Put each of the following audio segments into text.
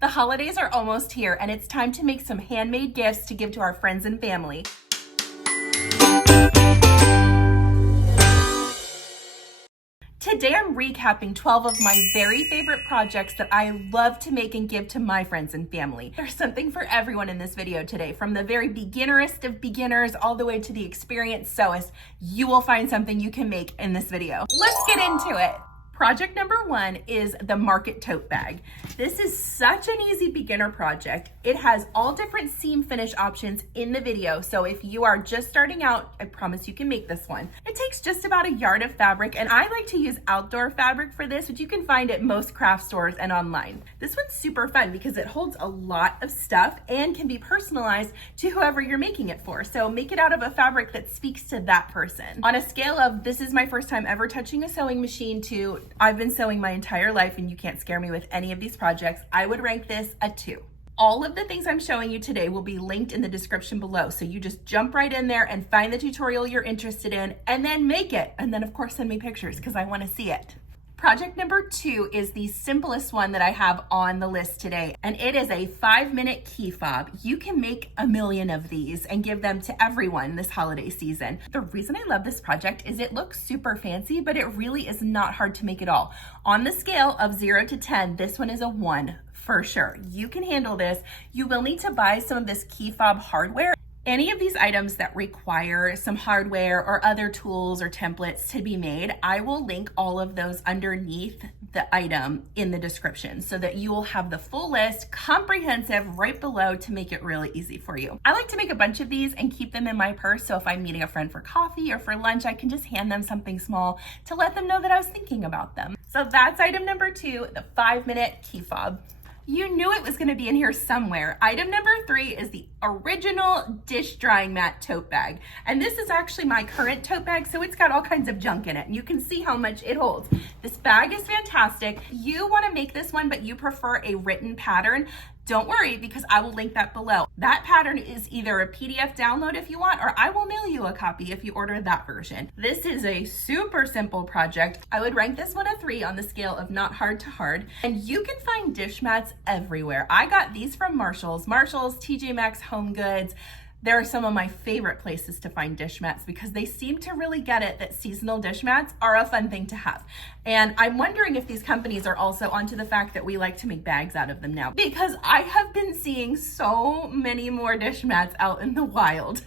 The holidays are almost here, and it's time to make some handmade gifts to give to our friends and family. Today I'm recapping 12 of my very favorite projects that I love to make and give to my friends and family. There's something for everyone in this video today, from the very beginnerest of beginners all the way to the experienced sewist. You will find something you can make in this video. Let's get into it. Project number 1 is the market tote bag. This is such an easy beginner project. It has all different seam finish options in the video, so if you are just starting out, I promise you can make this one. It takes just about a yard of fabric, and I like to use outdoor fabric for this, which you can find at most craft stores and online. This one's super fun because it holds a lot of stuff and can be personalized to whoever you're making it for, so make it out of a fabric that speaks to that person. On a scale of this is my first time ever touching a sewing machine to I've been sewing my entire life and you can't scare me with any of these projects, I would rank this a 2. All of the things I'm showing you today will be linked in the description below, so you just jump right in there and find the tutorial you're interested in and then make it. And then of course send me pictures because I want to see it. Project number 2 is the simplest one that I have on the list today, and it is a 5-minute key fob. You can make a million of these and give them to everyone this holiday season. The reason I love this project is it looks super fancy, but it really is not hard to make at all. On the scale of 0 to 10, this one is a 1 for sure. You can handle this. You will need to buy some of this key fob hardware. Any of these items that require some hardware or other tools or templates to be made, I will link all of those underneath the item in the description so that you will have the full list, comprehensive, right below to make it really easy for you. I like to make a bunch of these and keep them in my purse, so if I'm meeting a friend for coffee or for lunch, I can just hand them something small to let them know that I was thinking about them. So that's item number 2, the 5-minute key fob. You knew it was going to be in here somewhere. Item number 3 is the original Dish Mat Tote bag. And this is actually my current tote bag, so it's got all kinds of junk in it. And you can see how much it holds. This bag is fantastic. You want to make this one, but you prefer a written pattern. Don't worry, because I will link that below. That pattern is either a PDF download if you want, or I will mail you a copy if you order that version. This is a super simple project. I would rank this one a 3 on the scale of not hard to hard. And you can find dish mats everywhere. I got these from Marshall's, TJ Maxx, Home Goods. They're some of my favorite places to find dish mats because they seem to really get it that seasonal dish mats are a fun thing to have. And I'm wondering if these companies are also onto the fact that we like to make bags out of them now, because I have been seeing so many more dish mats out in the wild.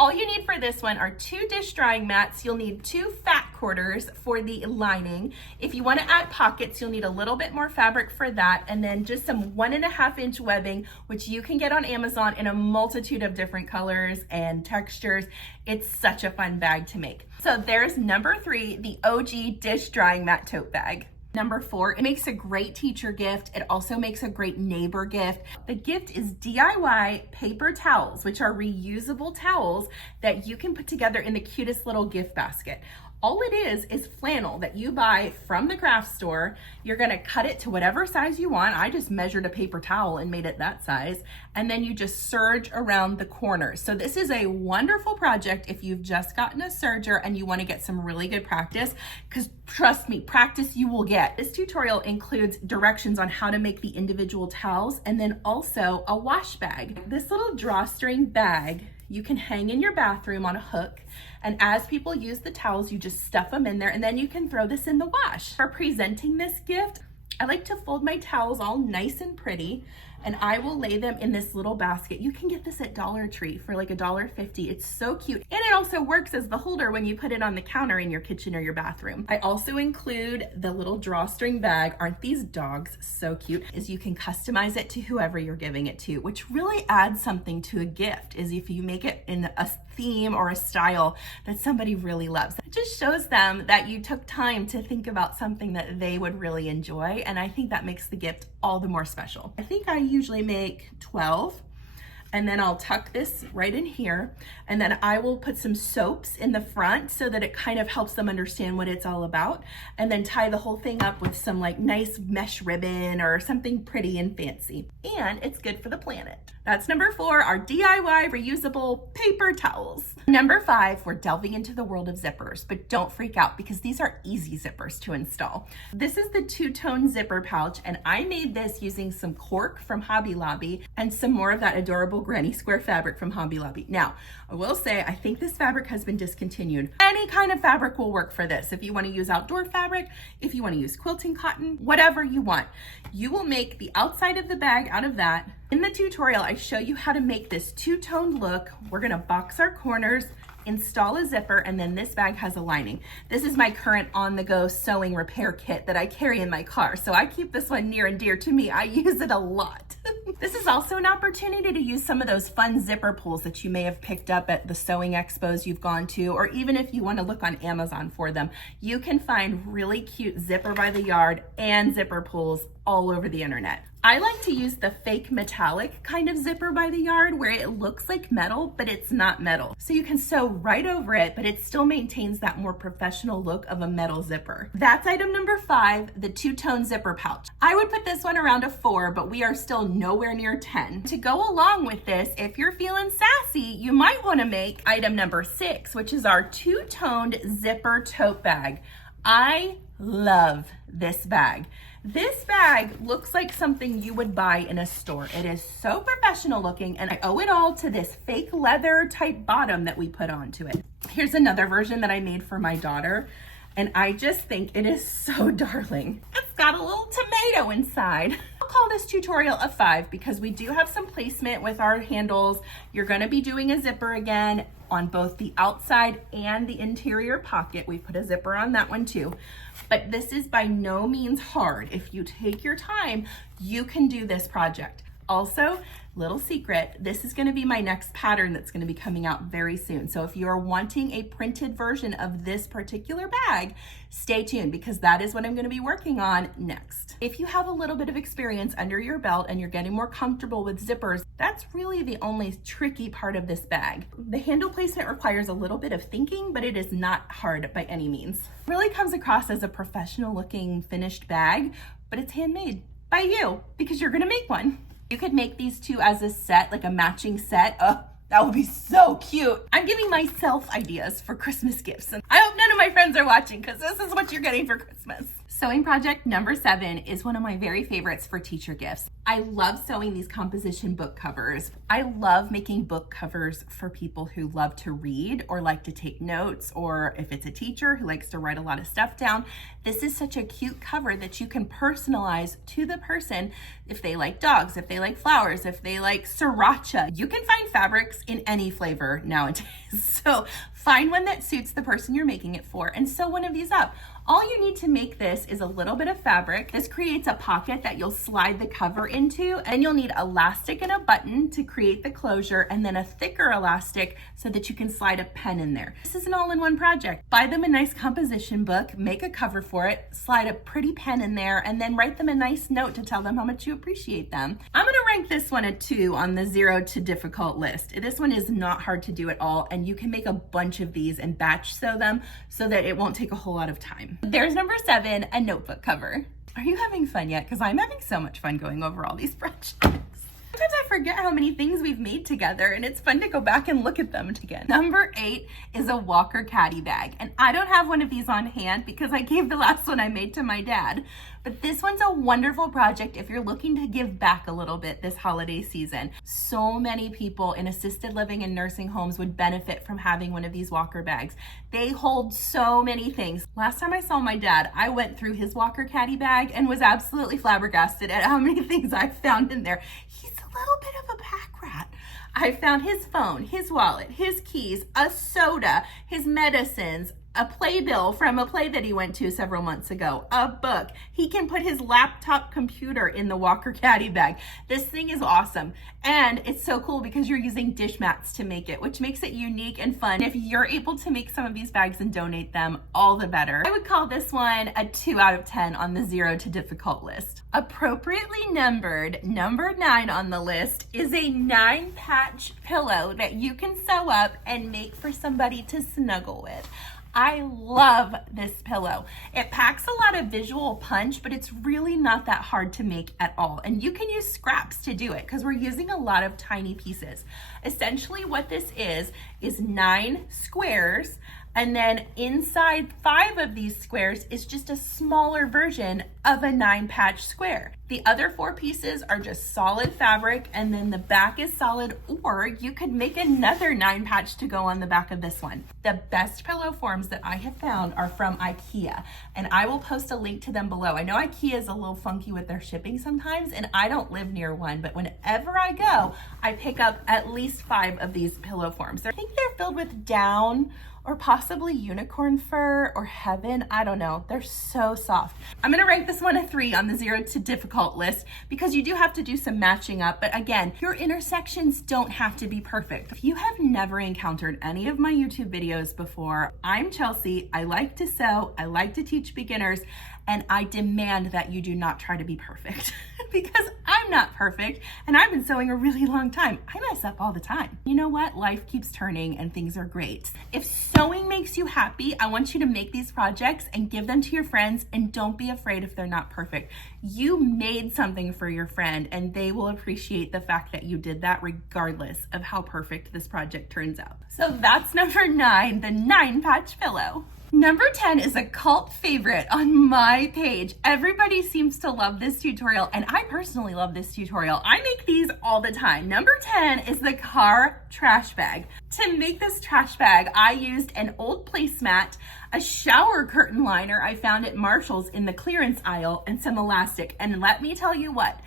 All you need for this one are 2 dish drying mats. You'll need 2 fat quarters for the lining. If you want to add pockets, you'll need a little bit more fabric for that, and then just some 1.5-inch webbing, which you can get on Amazon in a multitude of different colors and textures. It's such a fun bag to make. So there's number 3, the OG Dish Mat Tote bag. Number 4, it makes a great teacher gift. It also makes a great neighbor gift. The gift is DIY paper towels, which are reusable towels that you can put together in the cutest little gift basket. All it is flannel that you buy from the craft store. You're gonna cut it to whatever size you want. I just measured a paper towel and made it that size. And then you just serge around the corners. So this is a wonderful project if you've just gotten a serger and you wanna get some really good practice, because trust me, practice you will get. This tutorial includes directions on how to make the individual towels and then also a wash bag. This little drawstring bag you can hang in your bathroom on a hook, and as people use the towels, you just stuff them in there, and then you can throw this in the wash. For presenting this gift, I like to fold my towels all nice and pretty, and I will lay them in this little basket. You can get this at Dollar Tree for like $1.50. It's so cute. And it also works as the holder when you put it on the counter in your kitchen or your bathroom. I also include the little drawstring bag. Aren't these dogs so cute? Is you can customize it to whoever you're giving it to, which really adds something to a gift, is if you make it in a theme or a style that somebody really loves. It just shows them that you took time to think about something that they would really enjoy, and I think that makes the gift all the more special. I think I usually make 12, and then I'll tuck this right in here, and then I will put some soaps in the front so that it kind of helps them understand what it's all about, and then tie the whole thing up with some like nice mesh ribbon or something pretty and fancy. And it's good for the planet. That's number 4, our DIY reusable paper towels. Number 5, we're delving into the world of zippers, but don't freak out because these are easy zippers to install. This is the two-tone zipper pouch, and I made this using some cork from Hobby Lobby and some more of that adorable granny square fabric from Hobby Lobby. Now, I will say, I think this fabric has been discontinued. Any kind of fabric will work for this. If you want to use outdoor fabric, if you want to use quilting cotton, whatever you want. You will make the outside of the bag out of that. In the tutorial, I show you how to make this two-toned look. We're gonna box our corners, install a zipper, and then this bag has a lining. This is my current on-the-go sewing repair kit that I carry in my car, so I keep this one near and dear to me. I use it a lot. This is also an opportunity to use some of those fun zipper pulls that you may have picked up at the sewing expos you've gone to, or even if you want to look on Amazon for them. You can find really cute zipper by the yard and zipper pulls all over the internet. I like to use the fake metallic kind of zipper by the yard where it looks like metal, but it's not metal. So you can sew right over it, but it still maintains that more professional look of a metal zipper. That's item number 5, the two-tone zipper pouch. I would put this one around a 4, but we are still nowhere near 10. To go along with this, if you're feeling sassy, you might want to make item number 6, which is our two-toned zipper tote bag. I love this bag. This bag looks like something you would buy in a store. It is so professional looking, and I owe it all to this fake leather type bottom that we put onto it. Here's another version that I made for my daughter, and I just think it is so darling. It's got a little tomato inside. I'll call this tutorial a 5 because we do have some placement with our handles. You're gonna be doing a zipper again on both the outside and the interior pocket. We put a zipper on that one too. But this is by no means hard. If you take your time, you can do this project. Also, little secret, this is gonna be my next pattern that's gonna be coming out very soon. So if you are wanting a printed version of this particular bag, stay tuned because that is what I'm gonna be working on next. If you have a little bit of experience under your belt and you're getting more comfortable with zippers, that's really the only tricky part of this bag. The handle placement requires a little bit of thinking, but it is not hard by any means. It really comes across as a professional looking finished bag, but it's handmade by you because you're gonna make one. You could make these two as a set, like a matching set. Oh, that would be so cute. I'm giving myself ideas for Christmas gifts. And I hope none of my friends are watching because this is what you're getting for Christmas. Sewing project number 7 is one of my very favorites for teacher gifts. I love sewing these composition book covers. I love making book covers for people who love to read or like to take notes, or if it's a teacher who likes to write a lot of stuff down. This is such a cute cover that you can personalize to the person if they like dogs, if they like flowers, if they like sriracha. You can find fabrics in any flavor nowadays. So find one that suits the person you're making it for and sew one of these up. All you need to make this is a little bit of fabric. This creates a pocket that you'll slide the cover into, and you'll need elastic and a button to create the closure, and then a thicker elastic so that you can slide a pen in there. This is an all-in-one project. Buy them a nice composition book, make a cover for it, slide a pretty pen in there, and then write them a nice note to tell them how much you appreciate them. I'm gonna rank this one a 2 on the 0 to difficult list. This one is not hard to do at all, and you can make a bunch of these and batch sew them so that it won't take a whole lot of time. There's number 7, a notebook cover. Are you having fun yet? Because I'm having so much fun going over all these projects. Sometimes I forget how many things we've made together, and it's fun to go back and look at them again. Number 8 is a Walker caddy bag, and I don't have one of these on hand because I gave the last one I made to my dad. But this one's a wonderful project if you're looking to give back a little bit this holiday season. So many people in assisted living and nursing homes would benefit from having one of these Walker bags. They hold so many things. Last time I saw my dad, I went through his Walker caddy bag and was absolutely flabbergasted at how many things I found in there. He's a little bit of a pack rat. I found his phone, his wallet, his keys, a soda, his medicines, a playbill from a play that he went to several months ago, a book. He can put his laptop computer in the Walker caddy bag. This thing is awesome. And it's so cool because you're using dish mats to make it, which makes it unique and fun. If you're able to make some of these bags and donate them, all the better. I would call this one a 2 out of 10 on the 0 to difficult list. Appropriately numbered, number 9 on the list is a 9-patch pillow that you can sew up and make for somebody to snuggle with. I love this pillow. It packs a lot of visual punch, but it's really not that hard to make at all. And you can use scraps to do it because we're using a lot of tiny pieces. Essentially what this is 9 squares, and then inside 5 of these squares is just a smaller version of a 9-patch square. The other 4 pieces are just solid fabric, and then the back is solid, or you could make another 9-patch to go on the back of this one. The best pillow forms that I have found are from IKEA, and I will post a link to them below. I know IKEA is a little funky with their shipping sometimes, and I don't live near one, but whenever I go, I pick up at least 5 of these pillow forms. I think they're filled with down, or possibly unicorn fur or heaven. I don't know. They're so soft. I'm gonna rank this one a 3 on the 0 to difficult list because you do have to do some matching up. But again, your intersections don't have to be perfect. If you have never encountered any of my YouTube videos before, I'm Chelsea. I like to sew. I like to teach beginners. And I demand that you do not try to be perfect because I'm not perfect and I've been sewing a really long time. I mess up all the time. You know what? Life keeps turning and things are great. If sewing makes you happy, I want you to make these projects and give them to your friends, and don't be afraid if they're not perfect. You made something for your friend and they will appreciate the fact that you did that regardless of how perfect this project turns out. So that's number 9, the 9-patch pillow. Number 10 is a cult favorite on my page. Everybody seems to love this tutorial, and I personally love this tutorial. I make these all the time. Number 10 is the car trash bag. To make this trash bag, I used an old placemat, a shower curtain liner I found at Marshall's in the clearance aisle, and some elastic. And let me tell you what,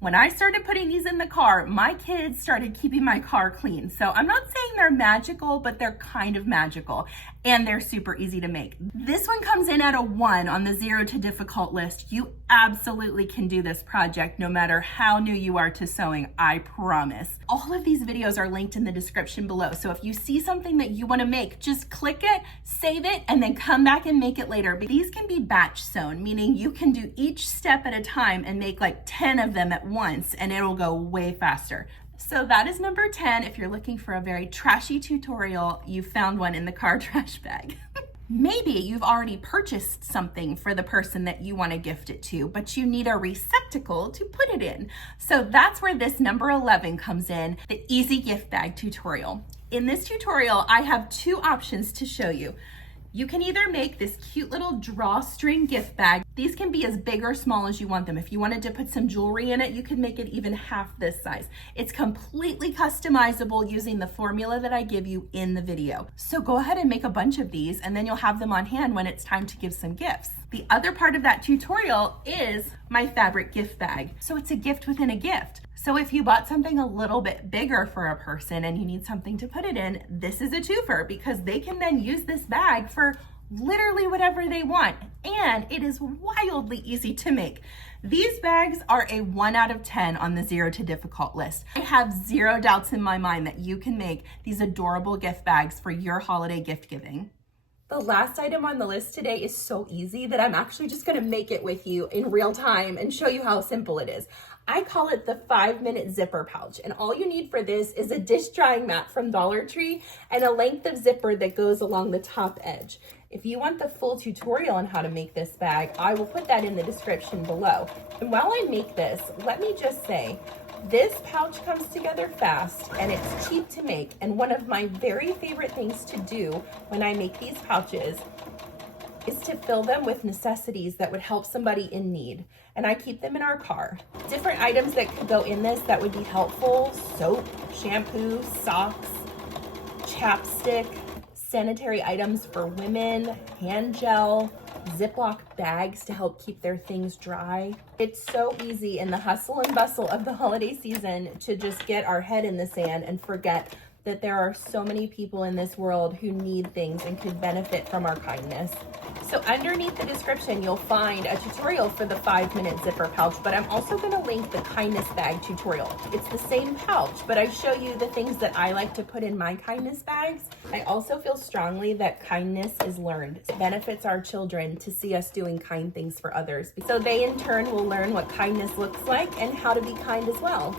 when I started putting these in the car, my kids started keeping my car clean. So I'm not saying they're magical, but they're kind of magical, and they're super easy to make. This one comes in at a 1 on the 0 to difficult list. You absolutely can do this project no matter how new you are to sewing, I promise. All of these videos are linked in the description below. So if you see something that you want to make, just click it, save it, and then come back and make it later. But these can be batch sewn, meaning you can do each step at a time and make like 10 of them at once, and it'll go way faster. So that is number 10. If you're looking for a very trashy tutorial, you found one in the car trash bag. Maybe you've already purchased something for the person that you want to gift it to, but you need a receptacle to put it in. So that's where this number 11 comes in, the easy gift bag tutorial. In this tutorial, I have 2 options to show you. You can either make this cute little drawstring gift bag. These can be as big or small as you want them. If you wanted to put some jewelry in it, you could make it even half this size. It's completely customizable using the formula that I give you in the video. So go ahead and make a bunch of these, and then you'll have them on hand when it's time to give some gifts. The other part of that tutorial is my fabric gift bag. So it's a gift within a gift. So if you bought something a little bit bigger for a person and you need something to put it in, this is a twofer because they can then use this bag for literally whatever they want. And it is wildly easy to make. These bags are a 1 out of 10 on the 0 to difficult list. I have 0 doubts in my mind that you can make these adorable gift bags for your holiday gift giving. The last item on the list today is so easy that I'm actually just gonna make it with you in real time and show you how simple it is. I call it the 5-minute zipper pouch, and all you need for this is a dish drying mat from Dollar Tree and a length of zipper that goes along the top edge. If you want the full tutorial on how to make this bag, I will put that in the description below. And while I make this, let me just say, this pouch comes together fast and it's cheap to make, and one of my very favorite things to do when I make these pouches is to fill them with necessities that would help somebody in need. And I keep them in our car. Different items that could go in this that would be helpful: soap, shampoo, socks, chapstick, sanitary items for women, hand gel, Ziploc bags to help keep their things dry. It's so easy in the hustle and bustle of the holiday season to just get our head in the sand and forget that there are so many people in this world who need things and could benefit from our kindness. So underneath the description, you'll find a tutorial for the 5-minute zipper pouch, but I'm also gonna link the kindness bag tutorial. It's the same pouch, but I show you the things that I like to put in my kindness bags. I also feel strongly that kindness is learned. It benefits our children to see us doing kind things for others. So they in turn will learn what kindness looks like and how to be kind as well.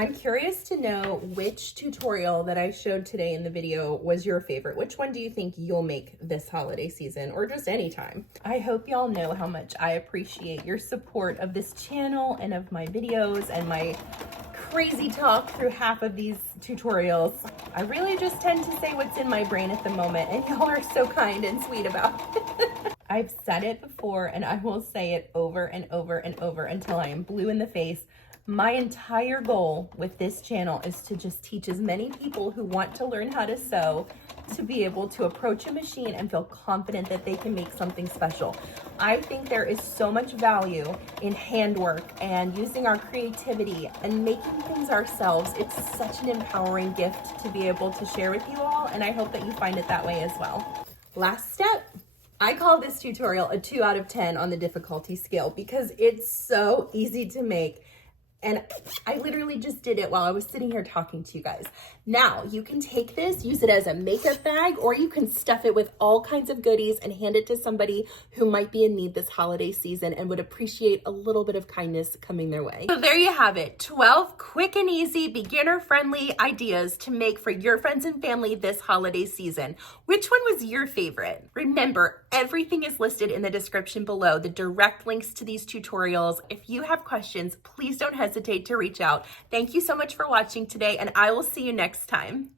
I'm curious to know which tutorial that I showed today in the video was your favorite. Which one do you think you'll make this holiday season or just anytime? I hope y'all know how much I appreciate your support of this channel and of my videos and my crazy talk through half of these tutorials. I really just tend to say what's in my brain at the moment, and y'all are so kind and sweet about it. I've said it before and I will say it over and over and over until I am blue in the face. My entire goal with this channel is to just teach as many people who want to learn how to sew to be able to approach a machine and feel confident that they can make something special. I think there is so much value in handwork and using our creativity and making things ourselves. It's such an empowering gift to be able to share with you all, and I hope that you find it that way as well. Last step. I call this tutorial a 2 out of 10 on the difficulty scale because it's so easy to make. And I literally just did it while I was sitting here talking to you guys. Now, you can take this, use it as a makeup bag, or you can stuff it with all kinds of goodies and hand it to somebody who might be in need this holiday season and would appreciate a little bit of kindness coming their way. So there you have it, 12 quick and easy, beginner-friendly ideas to make for your friends and family this holiday season. Which one was your favorite? Remember, everything is listed in the description below, the direct links to these tutorials. If you have questions, please don't hesitate to reach out. Thank you so much for watching today, and I will see you next time.